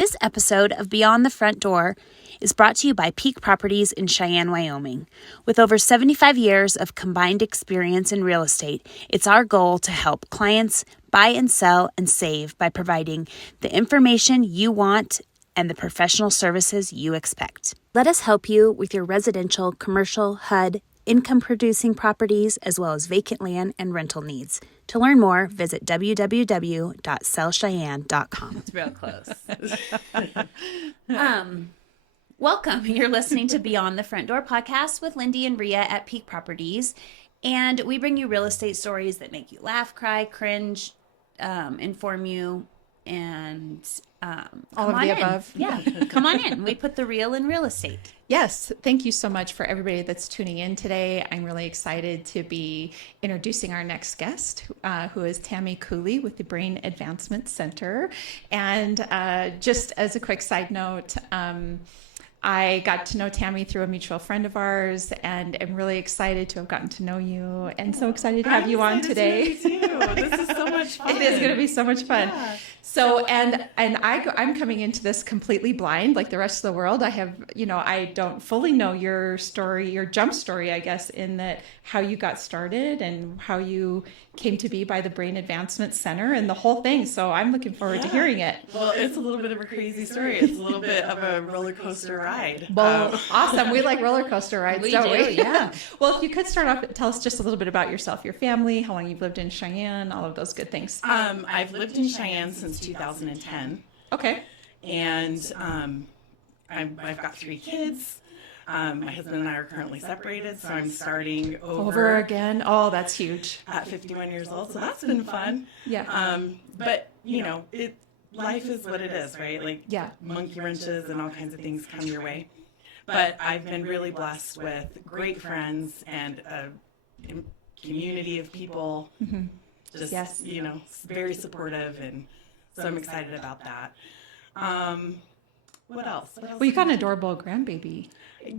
This episode of Beyond the Front Door is brought to you by Peak Properties in Cheyenne, Wyoming. With over 75 years of combined experience in real estate, it's our goal to help clients buy and sell and save by providing the information you want and the professional services you expect. Let us help you with your residential, commercial, HUD, income-producing properties, as well as vacant land and rental needs. To learn more, visit www.sellcheyenne.com. It's real close. Welcome. You're listening to Beyond the Front Door podcast with Lindy and Rhea at Peak Properties. And we bring you real estate stories that make you laugh, cry, cringe, inform you, and all of the above. Yeah, come on in. We put the real in real estate. Yes, thank you so much for everybody that's tuning in today. I'm really excited to be introducing our next guest, who is Tammy Cooley with the Brain Advancement Center. And just as a quick side note, I got to know Tammy through a mutual friend of ours, and I'm really excited to have gotten to know you, and so excited to have you on today. To meet you too. This is so much fun. It is going to be so much fun. Yeah. So, I'm coming into this completely blind, like the rest of the world. I don't fully know your story, your jump story, I guess, in that how you got started and how you came to be by the Brain Advancement Center and the whole thing. So I'm looking forward to hearing it. Well, it's a little bit of a crazy story. It's a little bit of a roller coaster ride. Well, awesome. We like roller coaster rides, don't we? Yeah. Well, if you could start off, tell us just a little bit about yourself, your family, how long you've lived in Cheyenne, all of those good things. I've lived in Cheyenne since 2010. Okay. And I've got 3 kids. My husband and I are currently separated, so I'm starting Over again. Oh, that's huge. at 51 years old. So that's been fun. Yeah. But life is what it is, right? Like Yeah. monkey wrenches and all kinds of things come your way. But I've been really blessed with great friends and a community of people. Mm-hmm. Just, Yes. very supportive. And so I'm excited about that. What else? Well, you got an adorable grandbaby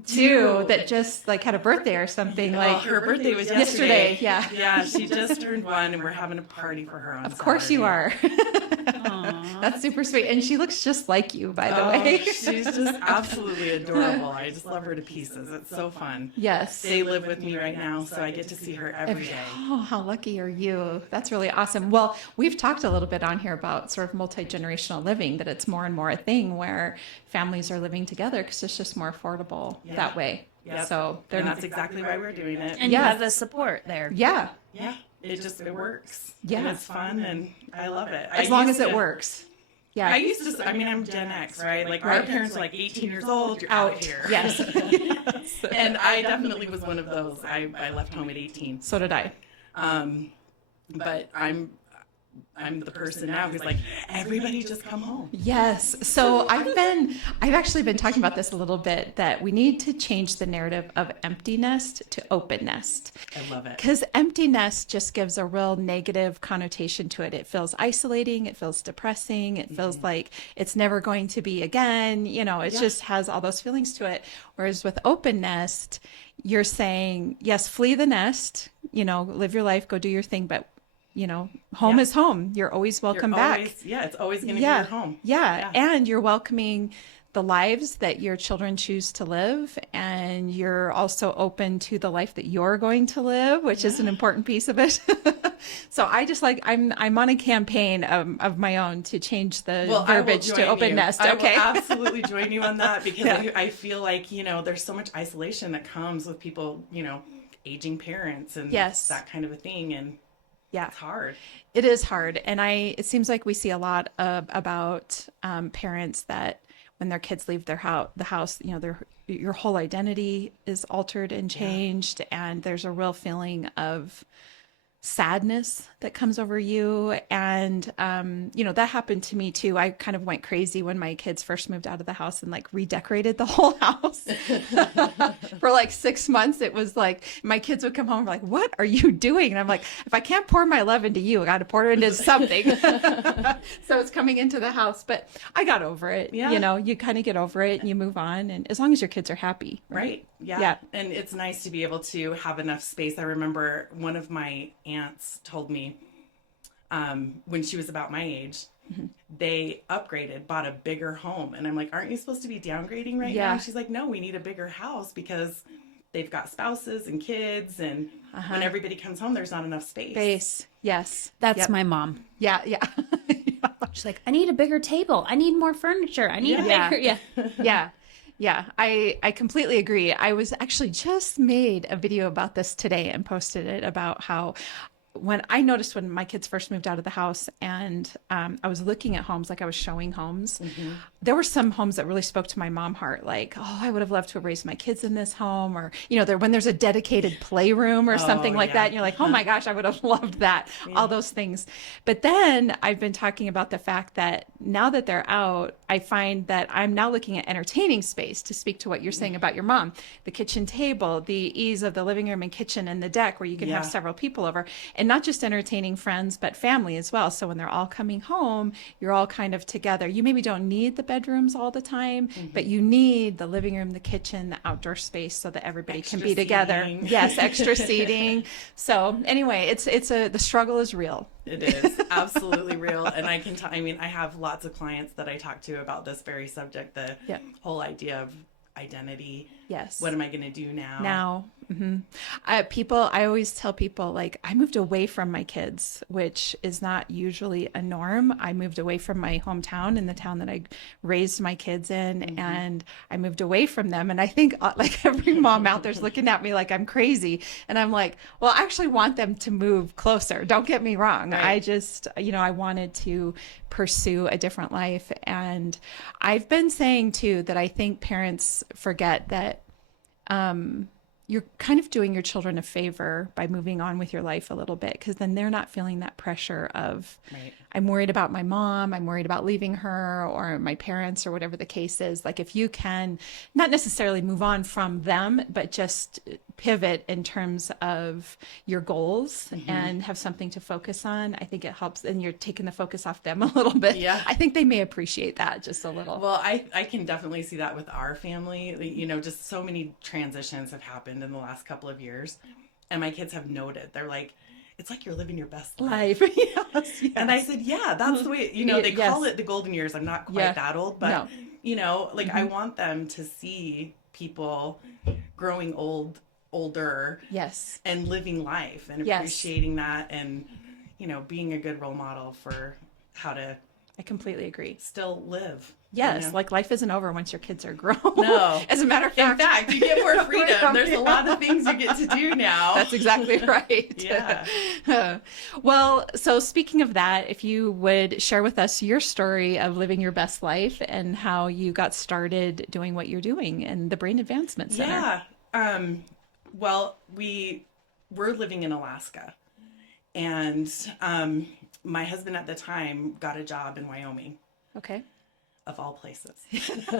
too that just like had a birthday or something. Like her birthday was yesterday. Yeah. Yeah, she just turned 1 and we're having a party for her on Of course you are. Aww. That's super sweet. And she looks just like you, by the way. She's just absolutely adorable. I just love her to pieces. It's so fun. Yes. They live with me right now, so I get to see her every day. Oh, how lucky are you? That's really awesome. Well, we've talked a little bit on here about sort of multi-generational living, that it's more and more a thing where families are living together because it's just more affordable that way. Yep. So And that's exactly why we're doing it. And Yeah. you have the support there. yeah, Yeah, it works. Yeah. And it's fun, and I love it. as long as it works. Yeah. I used to, I'm Gen X, right? Like, our Right. parents were like 18 years old, you're out of here. Yes. And I definitely was one of those. I left home at 18. So did I. But I'm the person now who's like, everybody just come home. Yes. So I've actually been talking about this a little bit, that we need to change the narrative of empty nest to open nest. I love it. Because empty nest just gives a real negative connotation to it. It feels isolating. It feels depressing. It feels like it's never going to be again. It just has all those feelings to it. Whereas with open nest, you're saying, yes, flee the nest, live your life, go do your thing. But home is home. You're always welcome back. It's always going to be your home. Yeah. And you're welcoming the lives that your children choose to live. And you're also open to the life that you're going to live, which is an important piece of it. So I just I'm on a campaign of my own to change the verbiage to open nest. Okay. I will absolutely join you on that, because I feel like, there's so much isolation that comes with people, aging parents and that kind of a thing. And yeah, it's hard. It is hard. And it seems like we see a lot about parents that when their kids leave the house, your whole identity is altered and changed. And there's a real feeling of sadness that comes over you. And, that happened to me too. I kind of went crazy when my kids first moved out of the house and redecorated the whole house for 6 months. It was like, my kids would come home and be like, what are you doing? And I'm like, if I can't pour my love into you, I got to pour it into something. So it's coming into the house, but I got over it. Yeah. You kind of get over it and you move on. And as long as your kids are happy. Right. Yeah. And it's nice to be able to have enough space. I remember one of my aunts told me, when she was about my age, they upgraded, bought a bigger home. And I'm like, aren't you supposed to be downgrading right now? And she's like, no, we need a bigger house because they've got spouses and kids. And when everybody comes home, there's not enough space. Yes. That's my mom. Yeah. She's like, I need a bigger table. I need more furniture. I need a bigger, Yeah, I completely agree. I was actually just made a video about this today and posted it about how when I noticed when my kids first moved out of the house and I was looking at homes, like I was showing homes, there were some homes that really spoke to my mom heart, like, oh, I would have loved to have raised my kids in this home, or, when there's a dedicated playroom or something like that, and you're like, oh my gosh, I would have loved that, all those things. But then I've been talking about the fact that now that they're out, I find that I'm now looking at entertaining space, to speak to what you're saying about your mom, the kitchen table, the ease of the living room and kitchen and the deck where you can have several people over, and not just entertaining friends, but family as well. So when they're all coming home, you're all kind of together. You maybe don't need the bedrooms all the time, but you need the living room, the kitchen, the outdoor space so that everybody Extra can be together. seating. Yes, extra seating. So anyway, the struggle is real. It is absolutely real. And I can I have lots of clients that I talk to about this very subject, the whole idea of identity. Yes. What am I going to do now? I always tell people, like, I moved away from my kids, which is not usually a norm. I moved away from my hometown in the town that I raised my kids in, and I moved away from them. And I think like every mom out there's looking at me like I'm crazy. And I'm like, well, I actually want them to move closer. Don't get me wrong. Right. I just, I wanted to pursue a different life. And I've been saying too, that I think parents forget that you're kind of doing your children a favor by moving on with your life a little bit, because then they're not feeling that pressure of, I'm worried about my mom, I'm worried about leaving her, or my parents, or whatever the case is. Like, if you can not necessarily move on from them, but just pivot in terms of your goals and have something to focus on, I think it helps. And you're taking the focus off them a little bit. Yeah. I think they may appreciate that just a little. Well, I can definitely see that with our family. Just so many transitions have happened in the last couple of years. And my kids have noted, they're like, it's like you're living your best life. Yes. And I said, yeah, that's the way, they call it the golden years. I'm not quite that old, but, I want them to see people growing older. Yes. And living life and appreciating that, and, being a good role model for how to. I completely agree. Still live. Yes, like life isn't over once your kids are grown. No. As a matter of fact. In fact, you get more freedom. There's a lot of things you get to do now. That's exactly right. Yeah. Well, so speaking of that, if you would share with us your story of living your best life and how you got started doing what you're doing in the Brain Advancement Center. Yeah. Well, we're living in Alaska, and my husband at the time got a job in Wyoming. Okay. Of all places.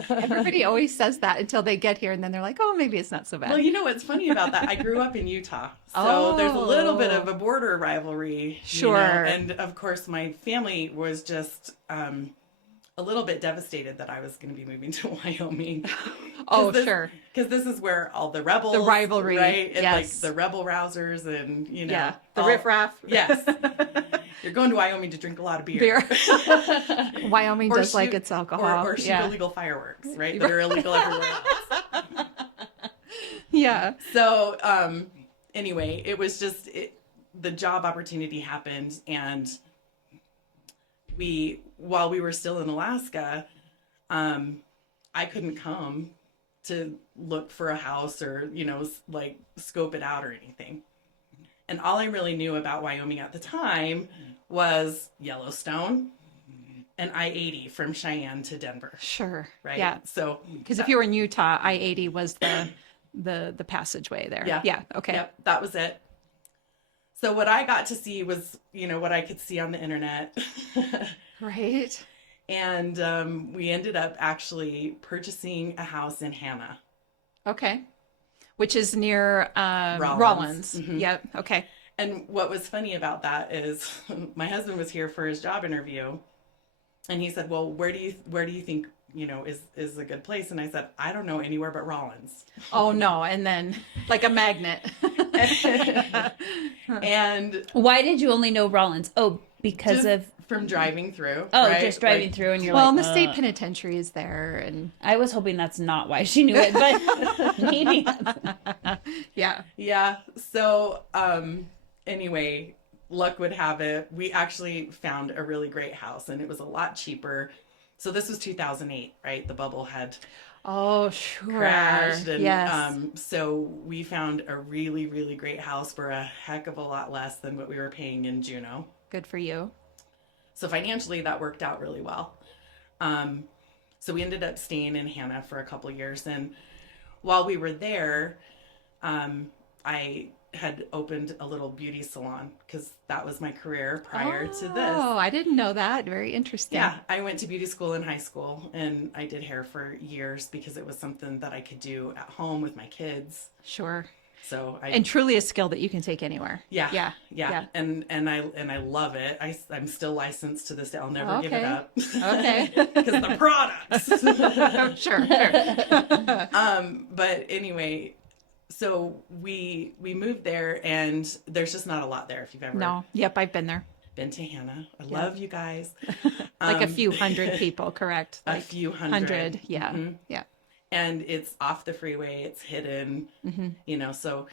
Everybody always says that until they get here, and then they're like, oh, maybe it's not so bad. Well, what's funny about that? I grew up in Utah. So there's a little bit of a border rivalry. Sure. And of course, my family was just a little bit devastated that I was going to be moving to Wyoming. Sure. Because this is where all the rebels. The rivalry. Right? And yes. the rebel rousers and, Yeah. The riffraff. Yes. You're going to Wyoming to drink a lot of beer. Wyoming does like its alcohol. Or shoot illegal fireworks, right? That are illegal everywhere else. Yeah. So, anyway, it was just, the job opportunity happened, and while we were still in Alaska, I couldn't come to look for a house or, scope it out or anything. And all I really knew about Wyoming at the time was Yellowstone and I-80 from Cheyenne to Denver. Sure. Right? Yeah. So, because if you were in Utah, I-80 was the passageway there. Yeah. Yeah. Okay. Yep. That was it. So what I got to see was, what I could see on the internet. Right. And we ended up actually purchasing a house in Hannah. Okay. Which is near Rollins. Mm-hmm. Yep. Okay. And what was funny about that is my husband was here for his job interview, and he said, well, where do you think, is a good place? And I said, I don't know anywhere but Rollins. Oh no. And then like a magnet. And why did you only know Rollins? Oh, because of from driving through. Oh, right? just driving Like, through and you're Well, like, and the state "Ugh." penitentiary is there, and I was hoping that's not why she knew it, but maybe. yeah. Yeah. So, anyway, luck would have it. We actually found a really great house and it was a lot cheaper. So this was 2008, right? The bubble had Oh, sure. crashed. And Yes. so we found a really, really great house for a heck of a lot less than what we were paying in Juneau. Good for you. So financially, that worked out really well. Um, so we ended up staying in Hannah for a couple years. And while we were there, I had opened a little beauty salon because that was my career prior to this. Oh, I didn't know that. Very interesting. Yeah, I went to beauty school in high school and I did hair for years because it was something that I could do at home with my kids. Sure. So And truly a skill that you can take anywhere. yeah. Yeah. And I love it. I'm still licensed to this day. I'll never give it Okay. up. Okay. Because the products. Sure. But anyway, so we moved there and there's just not a lot there if you've ever No. Yep, I've been there. been to Hannah. I love you guys. Like a few hundred people, correct? A Like few hundred. Yeah. Mhm. Yeah. And it's off the freeway, it's hidden, so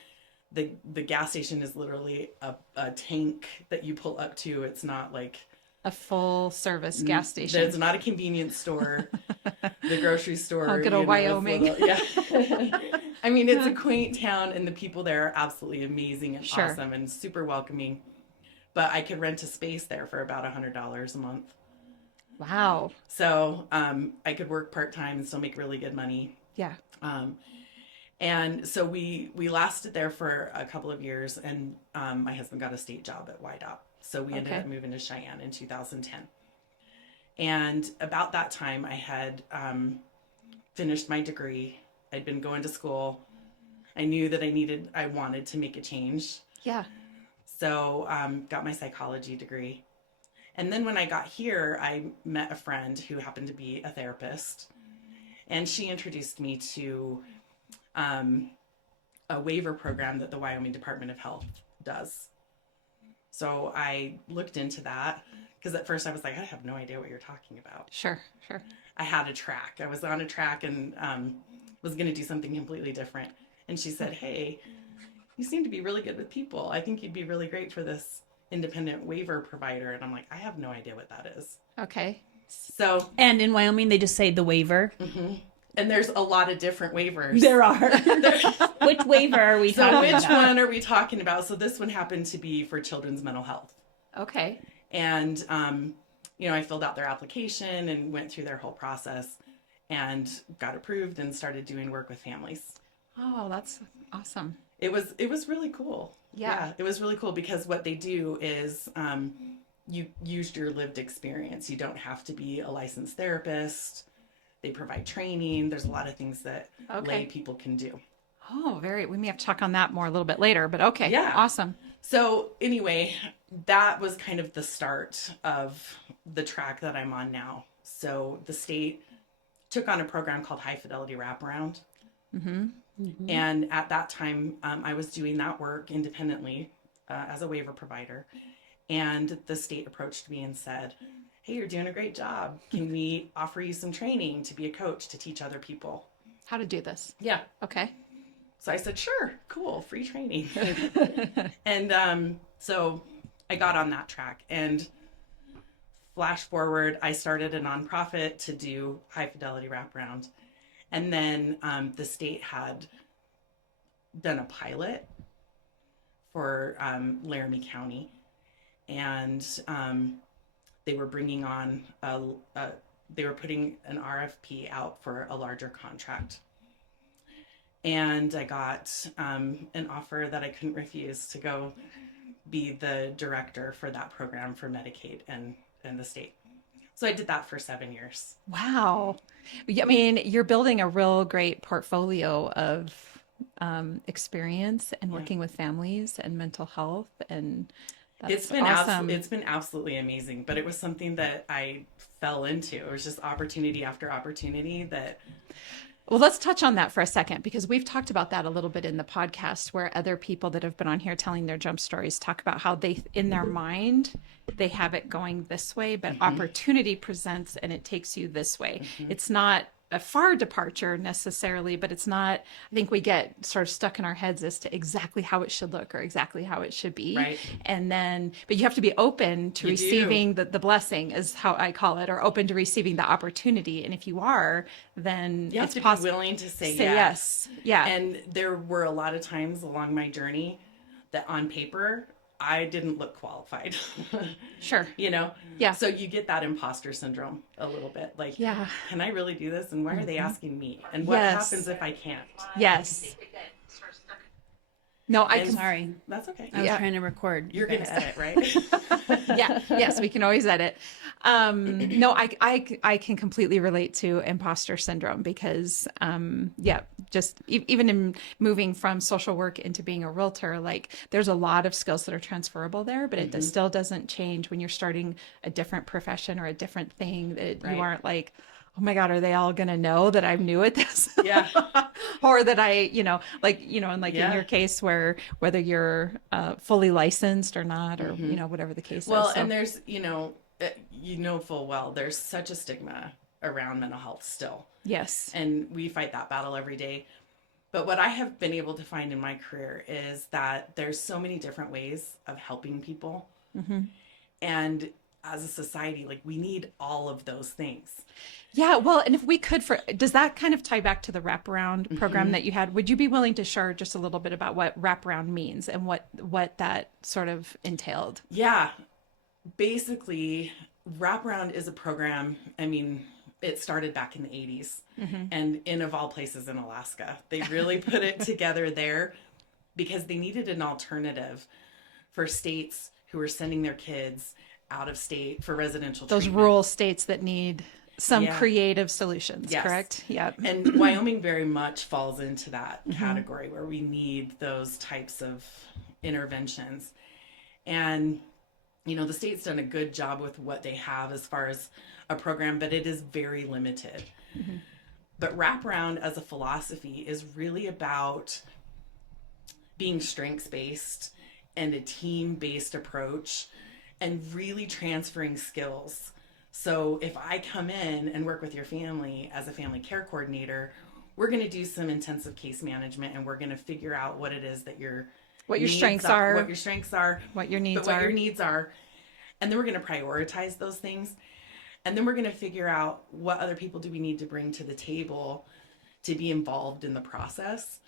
the gas station is literally a tank that you pull up to. It's not like A full service gas station. it's not a convenience store, the grocery store. Oh, good old it's Wyoming. yeah. I mean, it's a quaint town and the people there are absolutely amazing and Sure. awesome and super welcoming. But I could rent a space there for about $100 a month. Wow. So I could work part-time and still make really good money. Yeah. And so we lasted there for a couple of years, and my husband got a state job at YDOT. So we ended Okay. up moving to Cheyenne in 2010. And about that time, I had finished my degree. I'd been going to school. I knew that I wanted to make a change. Yeah. So got my psychology degree. And then when I got here, I met a friend who happened to be a therapist. And she introduced me to a waiver program that the Wyoming Department of Health does. So I looked into that because at first I was like, I have no idea what you're talking about. Sure. Sure. I had a track. I was on a track and was going to do something completely different. And she said, hey, you seem to be really good with people. I think you'd be really great for this independent waiver provider. And I'm like, I have no idea what that is. Okay. So, And in Wyoming, they just say the waiver. and there's a lot of different waivers. There are. Which waiver are we So talking which about? one are we talking about? So this one happened to be for children's mental health. Okay. And, I filled out their application and went through their whole process and got approved and started doing work with families. Oh, that's awesome. It was really cool. Yeah. It was really cool because what they do is you use your lived experience. You don't have to be a licensed therapist. They provide training. There's a lot of things that lay people can do. Oh, we may have to talk on that more a little bit later, but okay. Yeah. Awesome. So anyway, that was kind of the start of the track that I'm on now. So the state took on a program called High Fidelity Wraparound. And at that time, I was doing that work independently as a waiver provider. And the state approached me and said, hey, you're doing a great job. Can we offer you some training to be a coach to teach other people? How to do this. Yeah. Okay. So I said, sure, cool, free training. And so I got on that track. And flash forward, I started a nonprofit to do high fidelity wraparound. And then the state had done a pilot for Laramie County. And they were bringing on, they were putting an RFP out for a larger contract. And I got an offer that I couldn't refuse to go be the director for that program for Medicaid and the state. So I did that for 7 years. Wow. I mean, you're building a real great portfolio of experience and working with families and mental health, and that's It's been awesome. it's been absolutely amazing, but it was something that I fell into. It was just opportunity after opportunity that Well, let's touch on that for a second, because we've talked about that a little bit in the podcast, where other people that have been on here telling their jump stories talk about how they, in their mind, they have it going this way, but opportunity presents and it takes you this way. It's not a far departure necessarily, but it's not, I think we get sort of stuck in our heads as to exactly how it should look or exactly how it should be. Right. And then, but you have to be open to receiving the blessing, is how I call it, or open to receiving the opportunity. And if you are, then You have it's to be possible. willing to say Say yes. yes. Yeah. And there were a lot of times along my journey that on paper, I didn't look qualified. Sure. You know? Yeah. So you get that imposter syndrome a little bit. Like, Yeah. can I really do this? And why are they asking me? And what Yes. happens if I can't? Yes. No, I And- can. Sorry, That's okay. I was Yeah. trying to record. You're going to edit, right? Yeah. Yes, we can always edit. No, I can completely relate to imposter syndrome, because, yeah, just even in moving from social work into being a realtor, like there's a lot of skills that are transferable there, but it still doesn't change when you're starting a different profession or a different thing, that Right. you aren't like, oh my God, are they all going to know that I'm new at this? Yeah. Or that I, and like in Yeah. your case, whether you're fully licensed or not, or, whatever the case Well, is. So, and there's, full well, there's such a stigma around mental health still. yes. And we fight that battle every day. But what I have been able to find in my career is that there's so many different ways of helping people. And as a society, like, we need all of those things. Yeah, well, and if we could, does that kind of tie back to the wraparound program that you had? Would you be willing to share just a little bit about what wraparound means and what that sort of entailed? Yeah. Basically, wraparound is a program. I mean, it started back in the 80s and in, of all places, in Alaska. They really put it together there because they needed an alternative for states who were sending their kids out of state for residential Those treatment. rural states that need some Yeah. creative solutions, Yes. correct? Yeah. And Wyoming very much falls into that category where we need those types of interventions. And, the state's done a good job with what they have as far as a program, but it is very limited. But wraparound as a philosophy is really about being strengths-based and a team-based approach and really transferring skills. So if I come in and work with your family as a family care coordinator, we're going to do some intensive case management, and we're going to figure out what it is that What your needs strengths are. what your strengths are, What your needs but what are. your needs are. And then we're going to prioritize those things. And then we're going to figure out what other people do we need to bring to the table to be involved in the process.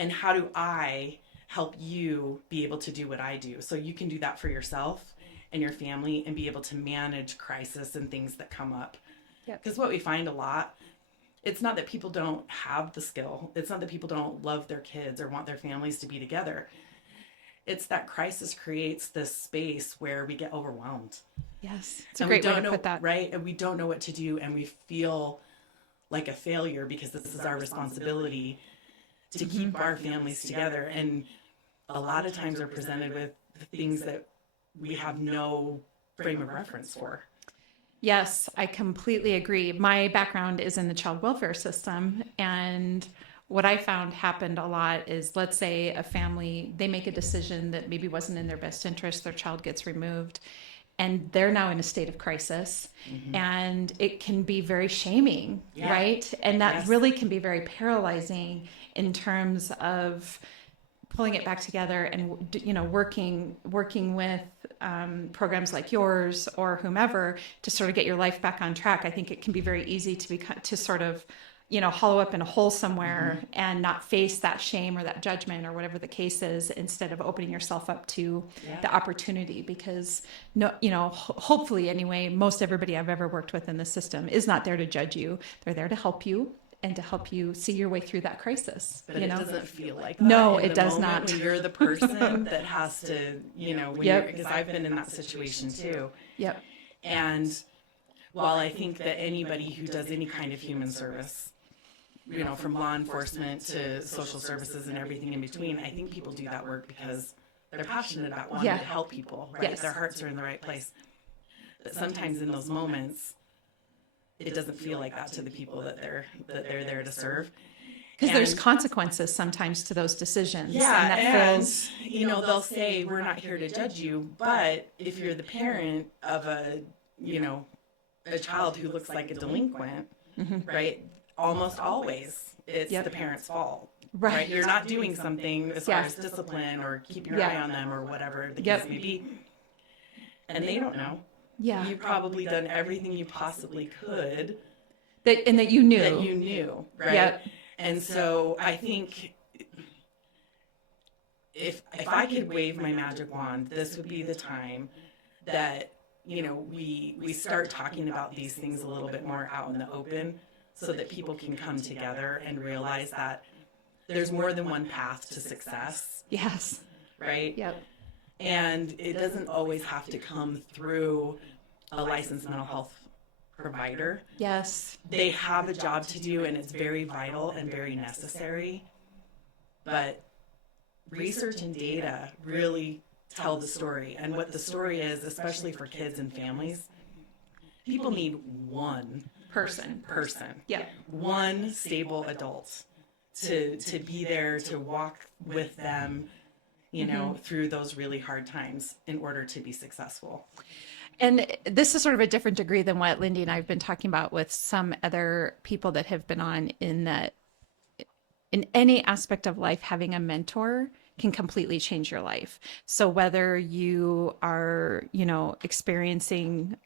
And how do I help you be able to do what I do so you can do that for yourself and your family and be able to manage crisis and things that come up. Yep. Because what we find a lot, it's not that people don't have the skill. It's not that people don't love their kids or want their families to be together. It's that crisis creates this space where we get overwhelmed. Yes. It's a And great we way don't to know, put that. right? And we don't know what to do, and we feel like a failure because this is our responsibility to keep our families together. And a lot of times are presented with things that we have no frame of reference for. Yes, I completely agree. My background is in the child welfare system, and what I found happened a lot is, let's say a family, they make a decision that maybe wasn't in their best interest, their child gets removed, and they're now in a state of crisis. And it can be very shaming, Yeah. right? And that Yes. really can be very paralyzing in terms of pulling it back together and working with programs like yours or whomever to sort of get your life back on track. I think it can be very easy to sort of hollow up in a hole somewhere and not face that shame or that judgment or whatever the case is, instead of opening yourself up to the opportunity. Because hopefully anyway, most everybody I've ever worked with in the system is not there to judge you. They're there to help you and to help you see your way through that crisis. But it doesn't feel like that. No, in it the does moment not. when you're the person that has to, because I've been in that situation too. Yep. And while I think that anybody who does any kind of human service, from law enforcement to social services and everything in between, I think people do that work because they're passionate about wanting to help people, right? Yes. Their hearts are in the right place. But sometimes in those moments, it doesn't feel like that to the people that they're there to serve. Because there's And- consequences sometimes to those decisions. Yeah, and that feels they'll say, we're not here to judge you, but if you're the parent of a child who looks like a delinquent, right, almost always it's Yep. the parent's fault. Right. You're not doing something as far Yeah. as discipline or keeping your Yeah. eye on them or whatever the Yep. case may be. And they don't know. yeah You've probably done everything you possibly could that you knew. that you knew, right? Yep. And so I think if I could wave my magic wand, this would be the time that we start talking about these things a little bit more out in the open, so that people can come together and realize that there's more than one path to success, Yes. right? Yep. And it doesn't always have to come through a licensed mental health provider. Yes. They have a job to do, and it's very vital and very necessary. But research and data really tell the story. And what the story is, especially for kids and families, people need one Person. Yeah. one stable adult to be there to walk with them, through those really hard times in order to be successful. And this is sort of a different degree than what Lindy and I have been talking about with some other people that have been on, in that in any aspect of life, having a mentor can completely change your life. So whether you are, experiencing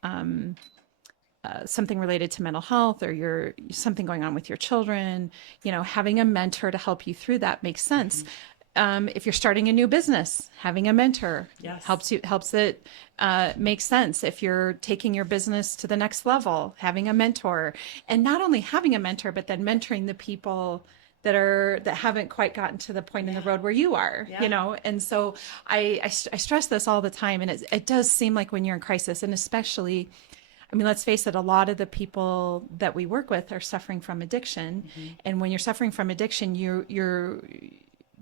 something related to mental health, or you're something going on with your children, having a mentor to help you through that makes sense. If you're starting a new business, having a mentor Yes. helps it make sense. If you're taking your business to the next level, having a mentor, and not only having a mentor, but then mentoring the people that haven't quite gotten to the point in the road where you are, Yeah. And so I stress this all the time, and it does seem like when you're in crisis, and especially, I mean, let's face it, a lot of the people that we work with are suffering from addiction. And when you're suffering from addiction,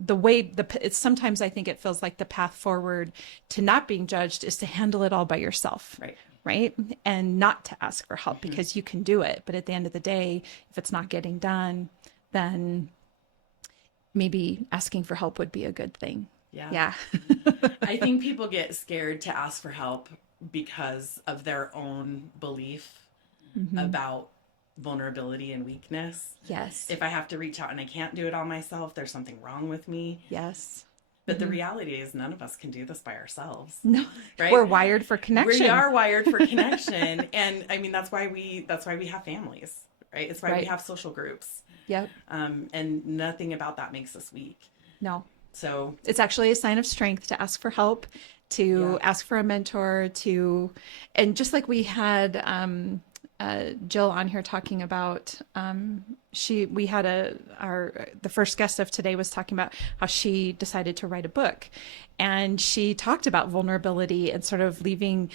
it's sometimes I think it feels like the path forward to not being judged is to handle it all by yourself. Right. And not to ask for help, because you can do it. But at the end of the day, if it's not getting done, then maybe asking for help would be a good thing. Yeah. I think people get scared to ask for help because of their own belief about vulnerability and weakness. Yes. If I have to reach out and I can't do it all myself, there's something wrong with me. Yes. But the reality is, none of us can do this by ourselves. No. Right? We're wired for connection. We are wired for connection. And I mean, that's why we have families, right? It's why we have social groups. Yep. And nothing about that makes us weak. No. So It's actually a sign of strength to ask for help, to ask for a mentor, and just like we had Jill on here talking about, the first guest of today was talking about how she decided to write a book, and she talked about vulnerability and sort of leaving,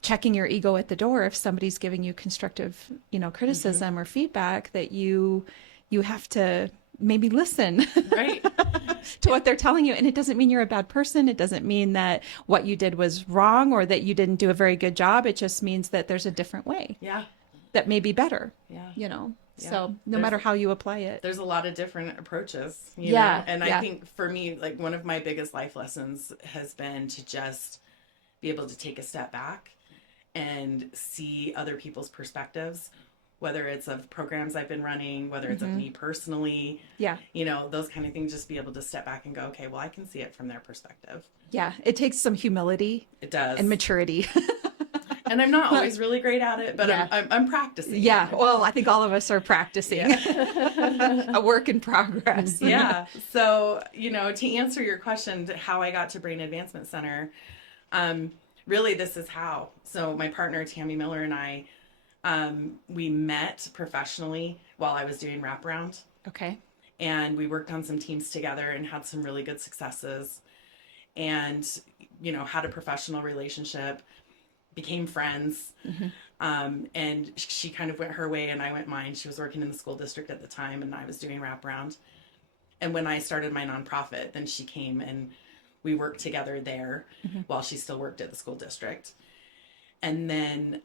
checking your ego at the door. If somebody's giving you constructive, criticism or feedback, that you have to maybe listen right. to what they're telling you. And it doesn't mean you're a bad person. It doesn't mean that what you did was wrong or that you didn't do a very good job. It just means that there's a different way that may be better, So no matter how you apply it. There's a lot of different approaches, Yeah, know? And yeah. I think for me, like, one of my biggest life lessons has been to just be able to take a step back and see other people's perspectives, whether it's of programs I've been running, whether it's of me personally, those kind of things. Just be able to step back and go, okay, well, I can see it from their perspective. Yeah, it takes some humility. It does. And maturity. And I'm not always really great at it, but I'm practicing. Yeah, well, I think all of us are practicing. A work in progress. Yeah. So, to answer your question, how I got to Brain Advancement Center, really this is how. So my partner, Tammy Miller, and I, we met professionally while I was doing wraparound. Okay. And we worked on some teams together and had some really good successes, and, had a professional relationship, became friends. And she kind of went her way and I went mine. She was working in the school district at the time and I was doing wraparound. And when I started my nonprofit, then she came and we worked together there while she still worked at the school district. And then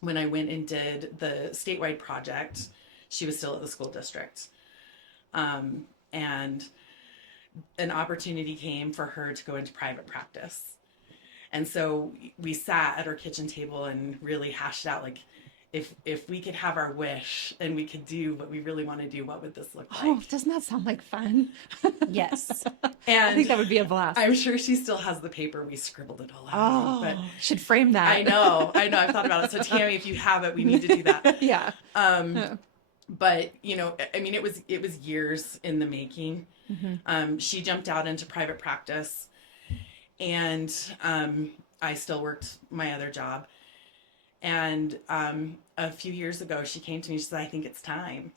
when I went and did the statewide project, she was still at the school district. And an opportunity came for her to go into private practice. And so we sat at our kitchen table and really hashed out, like, if we could have our wish and we could do what we really want to do, what would this look like? Oh, doesn't that sound like fun? Yes. I And think that would be a blast. I'm sure she still has the paper. We scribbled it all out. Oh, But should frame that. I know. I've thought about it. So Tammy, if you have it, we need to do that. Yeah. But I mean, it was years in the making. She jumped out into private practice, and I still worked my other job. And a few years ago, she came to me. She said, "I think it's time."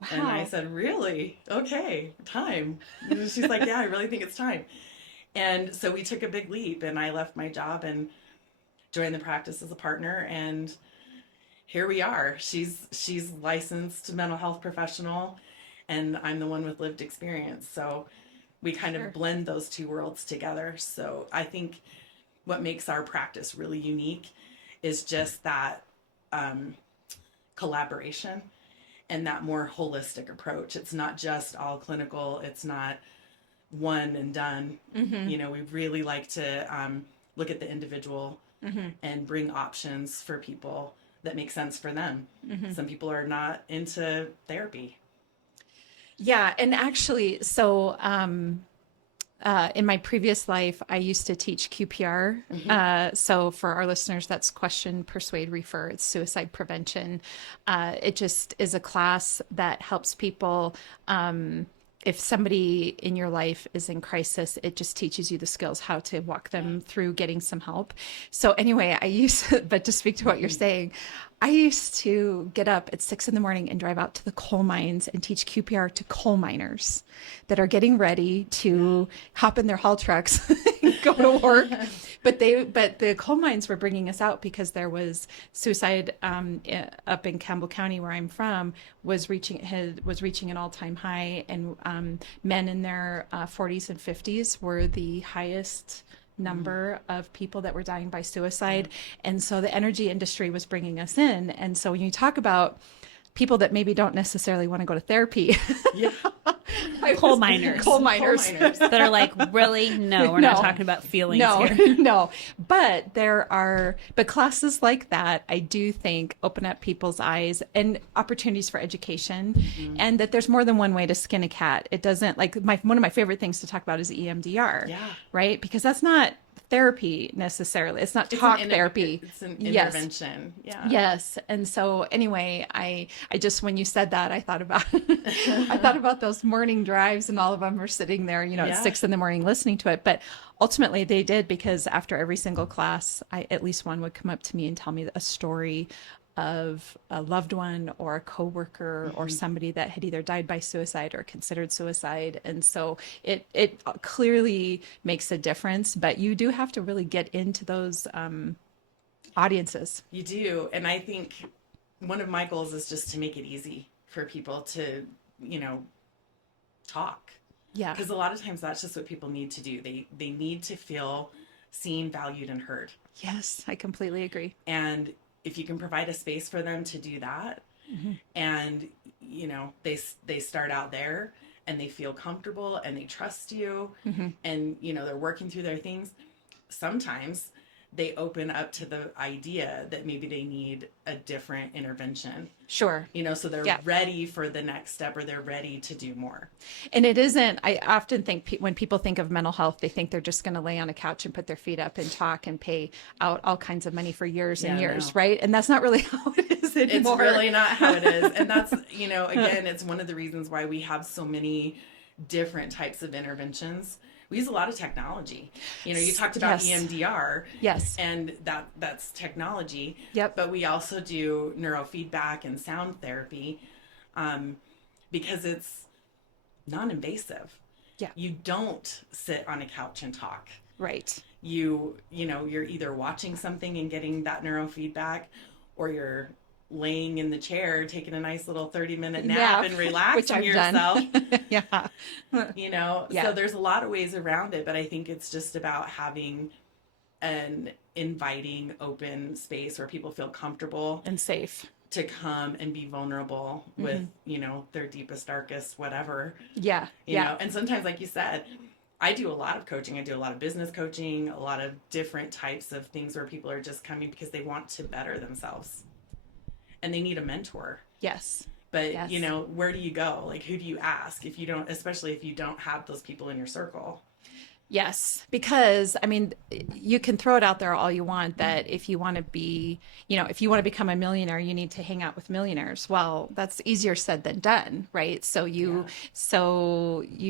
Wow. And I said, "Really? Okay, time." And she's like, "Yeah, I really think it's time." And so we took a big leap, and I left my job and joined the practice as a partner. And here we are. She's licensed mental health professional, and I'm the one with lived experience. So we kind of blend those two worlds together. So I think what makes our practice really unique is just that collaboration and that more holistic approach. It's not just all clinical. It's not one and done. We really like to look at the individual and bring options for people that make sense for them. Some people are not into therapy. Yeah. And actually, so in my previous life, I used to teach QPR. So for our listeners, that's question, persuade, refer. It's suicide prevention. It just is a class that helps people. If somebody in your life is in crisis, it just teaches you the skills, how to walk them through getting some help. So anyway, but to speak to what you're saying, I used to get up at 6 a.m. and drive out to the coal mines and teach QPR to coal miners that are getting ready to hop in their haul trucks and go to work. But the coal mines were bringing us out because there was suicide up in Campbell County, where I'm from, was reaching an all-time high, and men in their 40s and 50s were the highest number of people that were dying by suicide. And so the energy industry was bringing us in. And so when you talk about people that maybe don't necessarily want to go to therapy, Coal miners that are like, really? No, we're not talking about feelings here. No. But but classes like that, I do think, open up people's eyes and opportunities for education, and that there's more than one way to skin a cat. It doesn't, like, one of my favorite things to talk about is EMDR, right? Because that's not therapy necessarily. It's not talk therapy. It's an intervention. Yes. Yes. And so anyway, I just, when you said that, I thought about those morning drives, and all of them are sitting there, at 6 a.m. listening to it. But ultimately they did, because after every single class, at least one would come up to me and tell me a story of a loved one or a coworker or somebody that had either died by suicide or considered suicide. And so it clearly makes a difference, but you do have to really get into those audiences. You do. And I think one of my goals is just to make it easy for people to, talk. Yeah. Because a lot of times that's just what people need to do. They need to feel seen, valued, and heard. Yes, I completely agree. And if you can provide a space for them to do that, and they start out there and they feel comfortable and they trust you, and they're working through their things, sometimes they open up to the idea that maybe they need a different intervention. Sure. So they're ready for the next step, or they're ready to do more. And it isn't, I often think when people think of mental health, they think they're just going to lay on a couch and put their feet up and talk and pay out all kinds of money for years and years, right? And that's not really how it is anymore. It's really not how it is. And that's, again, it's one of the reasons why we have so many different types of interventions. We use a lot of technology. You talked about EMDR. Yes. And that's technology. Yep. But we also do neurofeedback and sound therapy, because it's non-invasive. Yeah. You don't sit on a couch and talk. Right. You're either watching something and getting that neurofeedback, or you're laying in the chair taking a nice little 30-minute nap and relaxing yourself. So there's a lot of ways around it, but I think it's just about having an inviting, open space where people feel comfortable and safe to come and be vulnerable with, you know, their deepest, darkest, whatever. Yeah. You know, and sometimes, like you said, I do a lot of coaching. I do a lot of business coaching, a lot of different types of things where people are just coming because they want to better themselves and they need a mentor. Yes. But, you know, where do you go? Like, who do you ask if you don't, especially if you don't have those people in your circle? Yes, because I mean, you can throw it out there all you want that if you want to be, you know, if you want to become a millionaire, you need to hang out with millionaires. Well, that's easier said than done, right? So you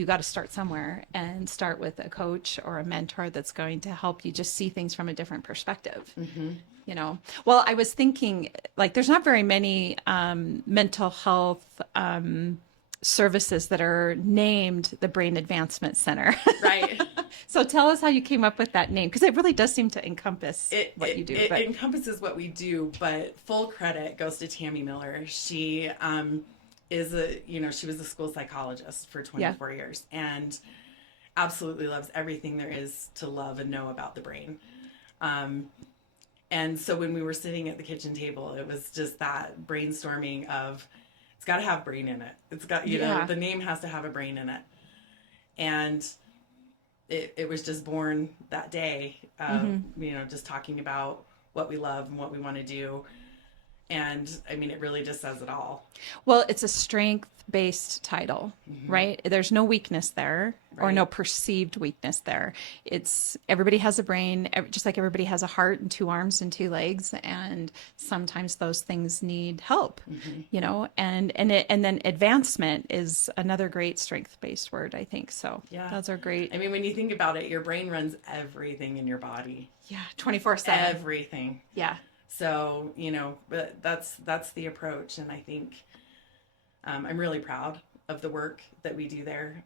got to start somewhere and start with a coach or a mentor that's going to help you just see things from a different perspective. You know, well, I was thinking like there's not very many mental health services that are named the Brain Advancement Center. Right. So tell us how you came up with that name, because it really does seem to encompass what you do. It encompasses what we do, but full credit goes to Tammy Miller. She is she was a school psychologist for 24 years and absolutely loves everything there is to love and know about the brain. And so when we were sitting at the kitchen table, it was just that brainstorming of, it's got to have brain in it. It's got, you know, the name has to have a brain in it. And it was just born that day, you know, just talking about what we love and what we want to do. And I mean, it really just says it all. Well, it's a strength-based title, right? There's no weakness there or no perceived weakness there. It's everybody has a brain, just like everybody has a heart and two arms and two legs. And sometimes those things need help, you know, and then advancement is another great strength-based word, I think. So those are great. I mean, when you think about it, your brain runs everything in your body. Yeah. 24/7. Everything. Yeah. So, you know, but that's the approach. And I think I'm really proud of the work that we do there.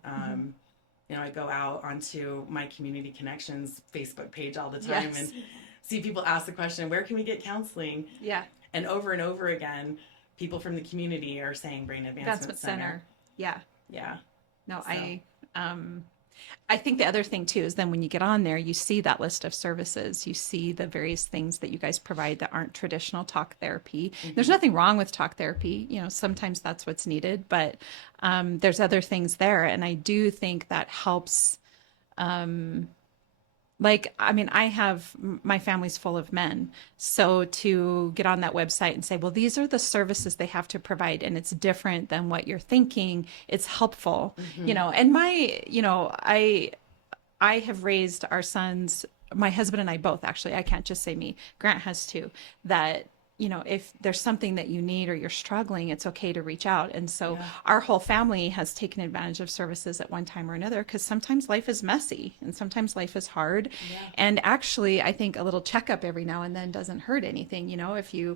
You know, I go out onto my Community Connections Facebook page all the time and see people ask the question, where can we get counseling? Yeah. And over again, people from the community are saying Brain Advancement Center. Yeah. Yeah. No, So. I think the other thing too is then when you get on there, you see that list of services, you see the various things that you guys provide that aren't traditional talk therapy. There's nothing wrong with talk therapy. You know, sometimes that's what's needed, but there's other things there. And I do think that helps. Like, I mean, my family's full of men. So to get on that website and say, well, these are the services they have to provide, and it's different than what you're thinking, it's helpful, you know, and I have raised our sons, my husband and I both, actually, I can't just say me, Grant has too, that, you know, if there's something that you need or you're struggling, it's okay to reach out. And so our whole family has taken advantage of services at one time or another, because sometimes life is messy and sometimes life is hard. And actually, I think a little checkup every now and then doesn't hurt anything. You know, if you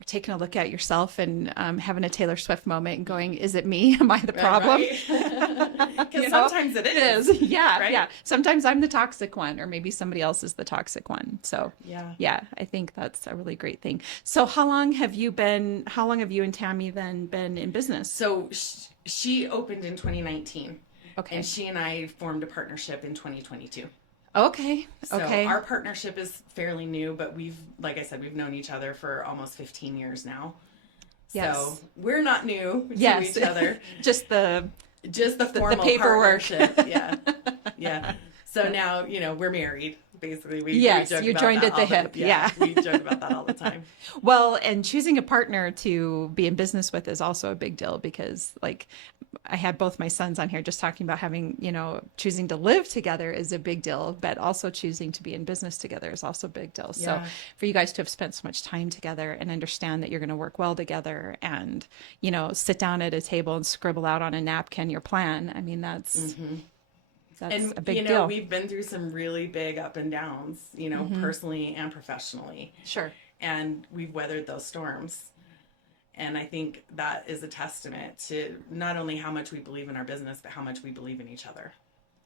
are taking a look at yourself and having a Taylor Swift moment and going, is it me? Am I the problem? Because sometimes it is. Yeah. Right? Yeah. Sometimes I'm the toxic one, or maybe somebody else is the toxic one. So yeah, I think that's a really great thing. So how long have you and Tammy then been in business? So she opened in 2019. Okay. And she and I formed a partnership in 2022. Okay. So Okay. our partnership is fairly new, but like I said, we've known each other for almost 15 years now. Yes. So we're not new to each other. Just the formal paperwork. partnership. Yeah. So now, you know, we're married. Basically, we yes, joke you about joined that at the hip. Yeah. We joke about that all the time. Well, and choosing a partner to be in business with is also a big deal, because like I had both my sons on here just talking about having, you know, choosing to live together is a big deal, but also choosing to be in business together is also a big deal. So for you guys to have spent so much time together and understand that you're going to work well together and, you know, sit down at a table and scribble out on a napkin your plan. I mean, that's a big you know, deal. we've been through some really big up and downs, you know, personally and professionally. Sure. And we've weathered those storms. And I think that is a testament to not only how much we believe in our business, but how much we believe in each other.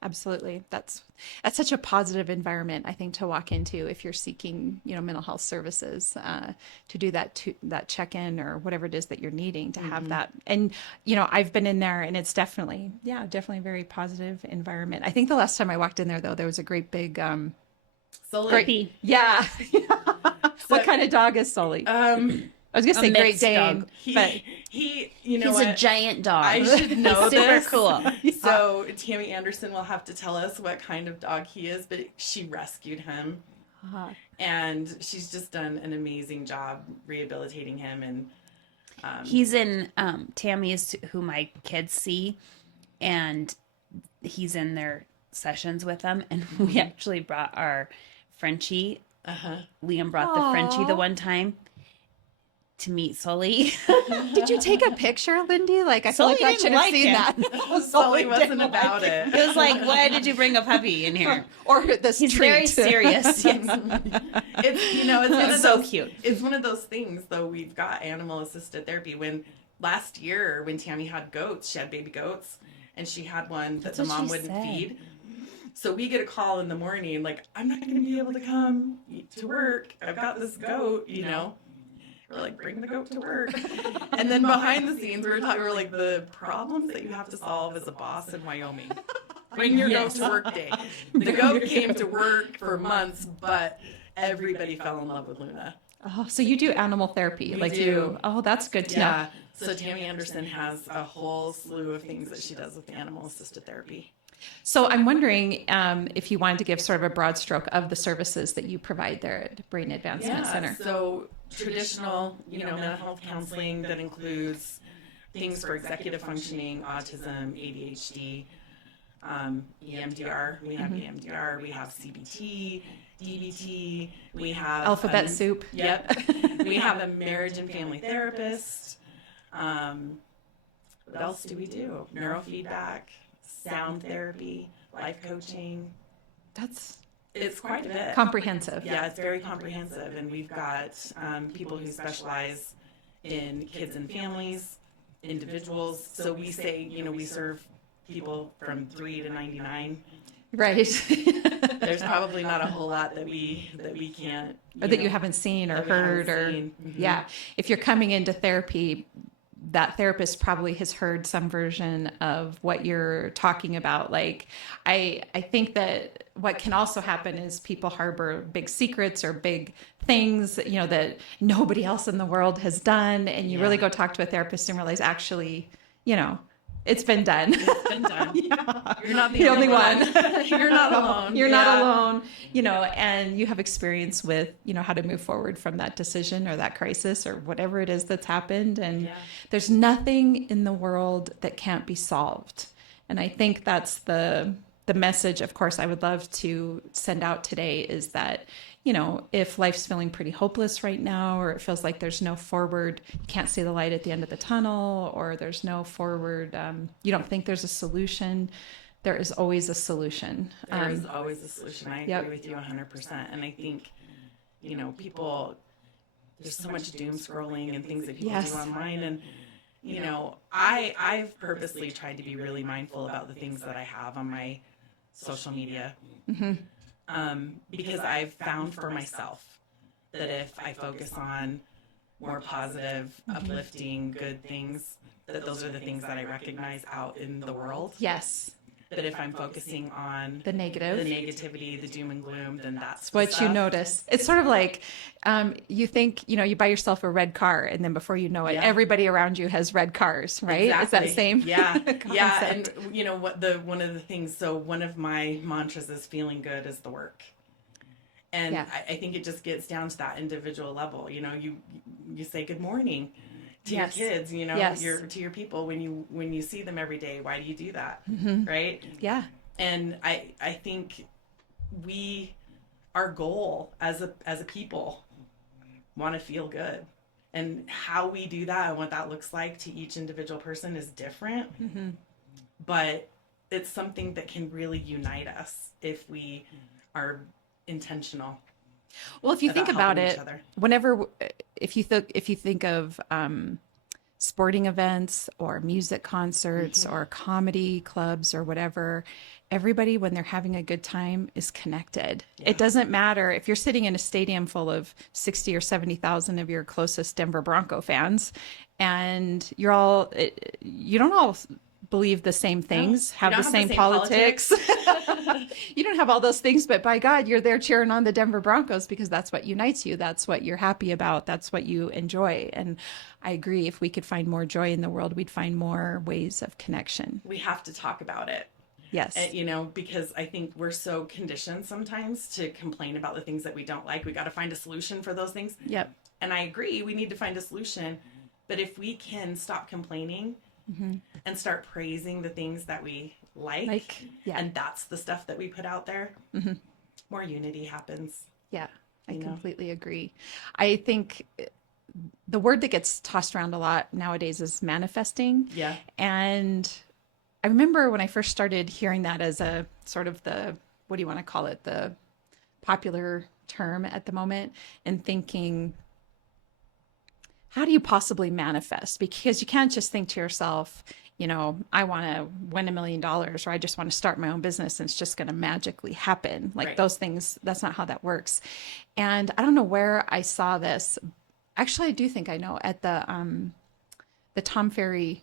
Absolutely. That's such a positive environment, I think, to walk into if you're seeking, you know, mental health services, to do that check-in or whatever it is that you're needing, to have that. And, you know, I've been in there and it's definitely a very positive environment. I think the last time I walked in there, though, there was a great big, Sully. Great. Yeah. What kind of dog is Sully? I was gonna say Great mixed Dane, dog. but He, you know He's what? a giant dog. I should know He's super this. cool. So Tammy Anderson will have to tell us what kind of dog he is, but she rescued him. And she's just done an amazing job rehabilitating him. And He's in Tammy is who my kids see, and he's in their sessions with them. And we actually brought our Frenchie. Liam brought the Frenchie the one time to meet Sully. did you take a picture, Lindy? Like, I feel Sully like I didn't should have like seen him. that. Sully wasn't didn't about like it. It was like, why did you bring a puppy in here? Or this He's treat. very serious. Yes. It's, you know, it's one of so those, cute. It's one of those things, though. We've got animal assisted therapy. When last year, when Tammy had goats, she had baby goats, and she had one that the what mom she wouldn't said. feed. So we get a call in the morning, like, I'm not going to be able to come to work. I've got this goat, you know. We're like, bring the goat to work. And then behind the scenes, we were like, the problems that you have to solve as a boss in Wyoming. Bring your goat to work day. The goat came to work for months, but everybody fell in love with Luna. Oh, so you do animal therapy, We like do. you? Oh, that's good to know. Yeah. So Tammy Anderson has a whole slew of things that she does with animal assisted therapy. So I'm wondering if you wanted to give sort of a broad stroke of the services that you provide there at Brain Advancement Center. So traditional, you know, mental health counseling that includes things for executive functioning, autism, ADHD, EMDR. We have EMDR. We have CBT, DBT. We have Alphabet soup. Yep. We have a marriage and family therapist. What else do we do? Neurofeedback, sound therapy, life coaching. That's It's quite a bit. comprehensive. Yeah, it's very comprehensive, and we've got people who specialize in kids and families, individuals. So we say, you know, we serve people from 3 to 99. Right. There's probably not a whole lot that we can't, Or that you haven't seen or that we haven't heard or seen. Mhm. yeah. If you're coming into therapy, that therapist probably has heard some version of what you're talking about. Like I think that what can also happen is people harbor big secrets or big things, you know, that nobody else in the world has done, and you really go talk to a therapist and realize actually, you know, it's been done. It's been done. You're not The only one. You're not alone. You're Yeah. not alone, you know, and you have experience with, you know, how to move forward from that decision or that crisis or whatever it is that's happened. And there's nothing in the world that can't be solved. And I think that's the message, of course, I would love to send out today is that, you know, if life's feeling pretty hopeless right now, or it feels like there's no forward, you can't see the light at the end of the tunnel, or there's no forward, you don't think there's a solution, there is always a solution. There is always a solution. I agree with you 100%. And I think, you know, people, there's so much doom scrolling and things that people do online. And, you know, I've purposely tried to be really mindful about the things that I have on my social media. Because I've found for myself that if I focus on more positive, uplifting, good things, that those are the things that I recognize out in the world. Yes. That if I'm focusing on The negative. the negativity, the doom and gloom, then that's the What you stuff. notice. It's sort of like you think, you know, you buy yourself a red car, and then before you know it, Yeah. everybody around you has red cars, right? It's that Exactly. same Yeah. Yeah. concept. And you know what, one of the things, so one of my mantras is feeling good is the work. And Yeah. I think it just gets down to that individual level. You know, you say good morning to Yes. your kids, you know, Yes. to your people when you see them every day. Why do you do that? Right? Yeah. And I think our goal as a people want to feel good, and how we do that and what that looks like to each individual person is different. But it's something that can really unite us if we are intentional. Well, if you think about helping it, each other. whenever if you think of sporting events or music concerts or comedy clubs or whatever, everybody when they're having a good time is connected. It doesn't matter if you're sitting in a stadium full of 60 or 70,000 of your closest Denver Bronco fans, and you don't all believe the same things, have don't the have the same same politics. You don't have all those things, but by God, you're there cheering on the Denver Broncos because that's what unites you. That's what you're happy about. That's what you enjoy. And I agree. If we could find more joy in the world, we'd find more ways of connection. We have to talk about it. Yes. You know, because I think we're so conditioned sometimes to complain about the things that we don't like. We got to find a solution for those things. Yep. And I agree, we need to find a solution. But if we can stop complaining and start praising the things that we like, yeah. and that's the stuff that we put out there, more unity happens. Yeah, I completely agree. I think the word that gets tossed around a lot nowadays is manifesting. Yeah. And I remember when I first started hearing that as a sort of the, what do you want to call it, the popular term at the moment, and thinking, how do you possibly manifest? Because you can't just think to yourself, you know, I want to win $1 million, or I just want to start my own business and it's just going to magically happen. Like those things, that's not how that works. And I don't know where I saw this. Actually, I do think I know at the Tom Ferry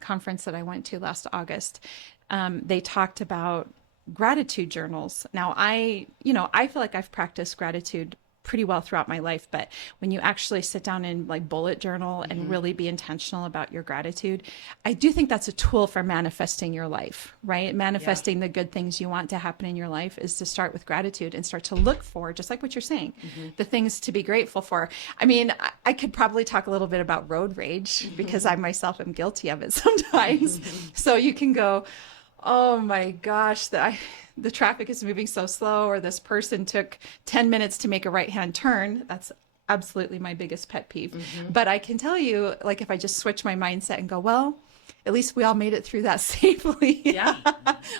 conference that I went to last August. They talked about gratitude journals. Now, I feel like I've practiced gratitude pretty well throughout my life, but when you actually sit down and like bullet journal and really be intentional about your gratitude, I do think that's a tool for manifesting your life, right? Manifesting the good things you want to happen in your life is to start with gratitude and start to look for, just like what you're saying, the things to be grateful for. I mean, I could probably talk a little bit about road rage because I myself am guilty of it sometimes. So you can go, oh my gosh, the traffic is moving so slow, or this person took 10 minutes to make a right-hand turn. That's absolutely my biggest pet peeve. But I can tell you, like, if I just switch my mindset and go, well, at least we all made it through that safely. Yeah.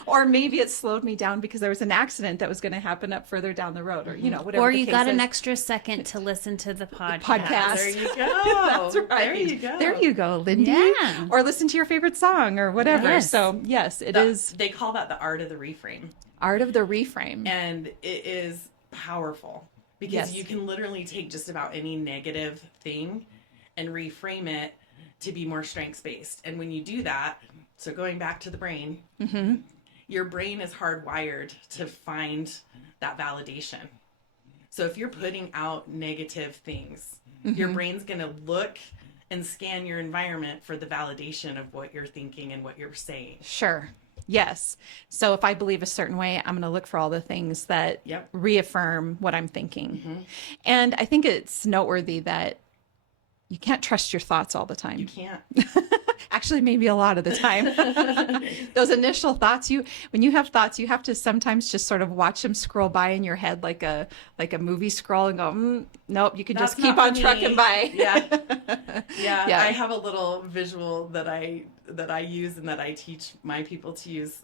Or maybe it slowed me down because there was an accident that was going to happen up further down the road, or, you know, whatever. Or the you case got is. an extra second to listen to the Podcast. There you go. That's right. There you go. There you go, Lindy. Yeah. Or listen to your favorite song or whatever. Yes. So yes, it is They call that the art of the reframe. art of the reframe. And it is powerful because you can literally take just about any negative thing and reframe it to be more strengths based. And when you do that, so going back to the brain, your brain is hardwired to find that validation. So if you're putting out negative things, your brain's going to look and scan your environment for the validation of what you're thinking and what you're saying. Sure. Yes. So if I believe a certain way, I'm going to look for all the things that reaffirm what I'm thinking. And I think it's noteworthy that you can't trust your thoughts all the time. You can't. Actually, maybe a lot of the time. Those initial thoughts, when you have thoughts, you have to sometimes just sort of watch them scroll by in your head like a movie scroll and go, nope, you can just keep on trucking by. Yeah. I have a little visual that I use and that I teach my people to use.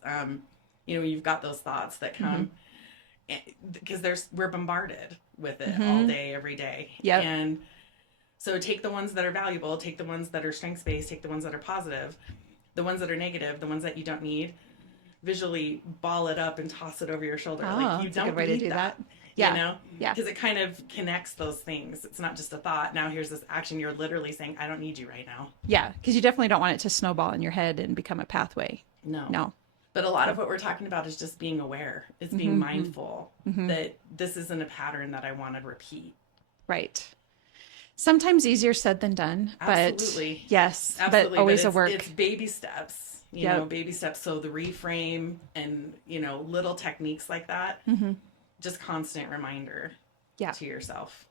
You know, you've got those thoughts that come because we're bombarded with it all day, every day. Yep. And so take the ones that are valuable, take the ones that are strengths-based, take the ones that are positive, the ones that are negative, the ones that you don't need, visually ball it up and toss it over your shoulder. Like you that's a don't good way to need do that. Yeah. You know? Yeah. Because it kind of connects those things. It's not just a thought. Now here's this action. You're literally saying, I don't need you right now. Yeah. Because you definitely don't want it to snowball in your head and become a pathway. No. But a lot of what we're talking about is just being aware. It's being mindful that this isn't a pattern that I want to repeat. Right. Sometimes easier said than done, Absolutely. But yes, Absolutely. but always but a work. It's baby steps, you know, baby steps. So the reframe and, you know, little techniques like that, just constant reminder to yourself.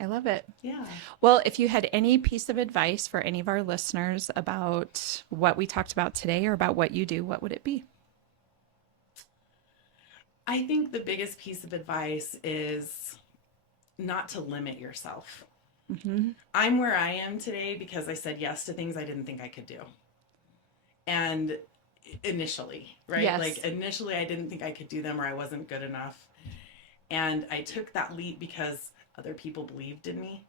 I love it. Yeah. Well, if you had any piece of advice for any of our listeners about what we talked about today or about what you do, what would it be? I think the biggest piece of advice is not to limit yourself. I'm where I am today because I said yes to things I didn't think I could do. And initially, right? Yes. Like initially I didn't think I could do them or I wasn't good enough. And I took that leap because other people believed in me.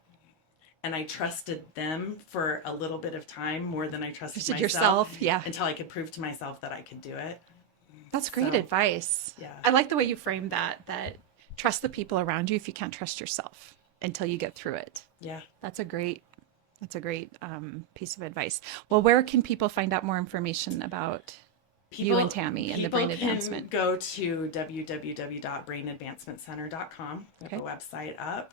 And I trusted them for a little bit of time more than I trusted myself. Yeah. Until I could prove to myself that I could do it. That's great advice. Yeah. I like the way you frame that trust the people around you if you can't trust yourself until you get through it. Yeah. That's a great That's a great piece of advice. Well, where can people find out more information about you and Tammy and the brain advancement? Go to www.brainadvancementcenter.com. We have a website up.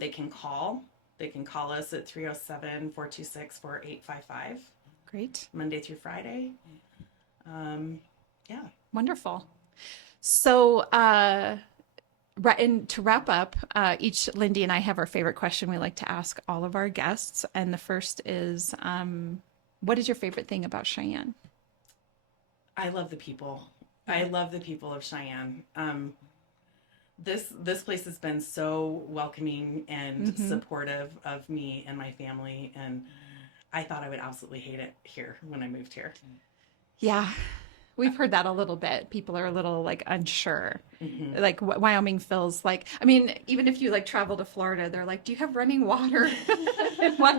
They can call. They can call us at 307-426-4855. Great. Monday through Friday. Yeah. Wonderful. So, and to wrap up, each Lindy and I have our favorite question we like to ask all of our guests. And the first is, what is your favorite thing about Cheyenne? I love the people. I love the people of Cheyenne. This place has been so welcoming and supportive of me and my family, and I thought I would absolutely hate it here when I moved here. Yeah. We've heard that a little bit. People are a little like unsure. Like Wyoming feels like, I mean, even if you like travel to Florida, they're like, do you have running water?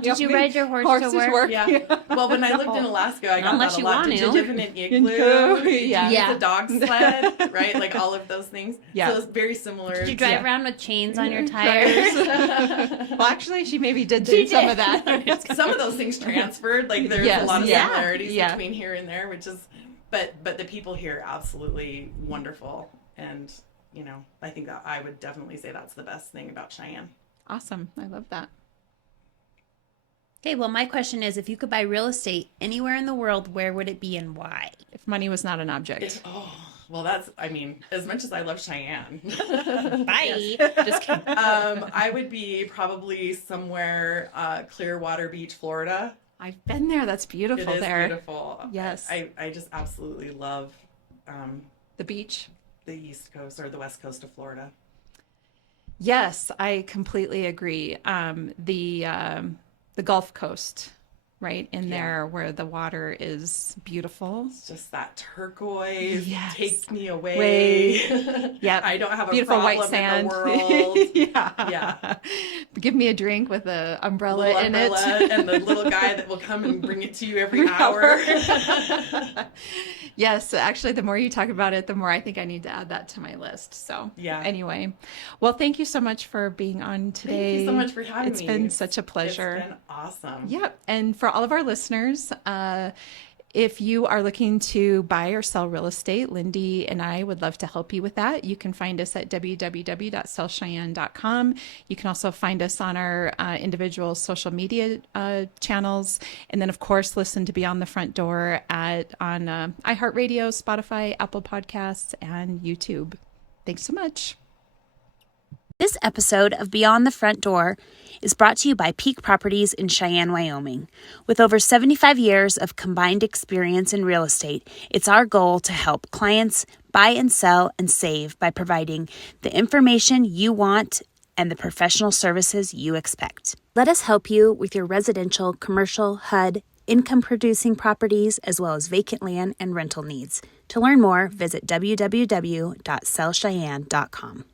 Did you ride your horse to work? Yeah. Well, when I lived in Alaska, I got Unless that a you lot. want Did to. you live in an igloo? Did you Yeah. use a dog sled? Right? Like all of those things. Yeah. So it's very similar. Did you drive around with chains on your tires? Well, actually, she maybe did some of that. Some of those things transferred. Like there's Yes. a lot of Yeah. similarities Yeah. between here and there, which is, but the people here are absolutely wonderful. And, you know, I think that I would definitely say that's the best thing about Cheyenne. Awesome. I love that. Okay, well, my question is, if you could buy real estate anywhere in the world, where would it be and why? If money was not an object. Well, that's, I mean, as much as I love Cheyenne, Bye. Just kidding. I would be probably somewhere Clearwater Beach, Florida. I've been there. That's beautiful It is there. beautiful. Yes. I just absolutely love The beach. the East Coast or the West Coast of Florida. Yes, I completely agree. The Gulf Coast, right in there where the water is beautiful. It's just that turquoise takes me away. Yeah, I don't have a beautiful problem white sand. in the world. Yeah. Give me a drink with an umbrella Little in umbrella it. and the little guy that will come and bring it to you every hour. Yes, actually, the more you talk about it, the more I think I need to add that to my list. So, Yeah. Anyway, well, thank you so much for being on today. Thank you so much for having me. It's been such a pleasure. It's been awesome. Yep. And for all of our listeners, if you are looking to buy or sell real estate, Lindy and I would love to help you with that. You can find us at www.sellcheyenne.com. You can also find us on our individual social media channels. And then, of course, listen to Beyond the Front Door on iHeartRadio, Spotify, Apple Podcasts, and YouTube. Thanks so much. This episode of Beyond the Front Door is brought to you by Peak Properties in Cheyenne, Wyoming. With over 75 years of combined experience in real estate, it's our goal to help clients buy and sell and save by providing the information you want and the professional services you expect. Let us help you with your residential, commercial, HUD, income-producing properties, as well as vacant land and rental needs. To learn more, visit www.sellcheyenne.com.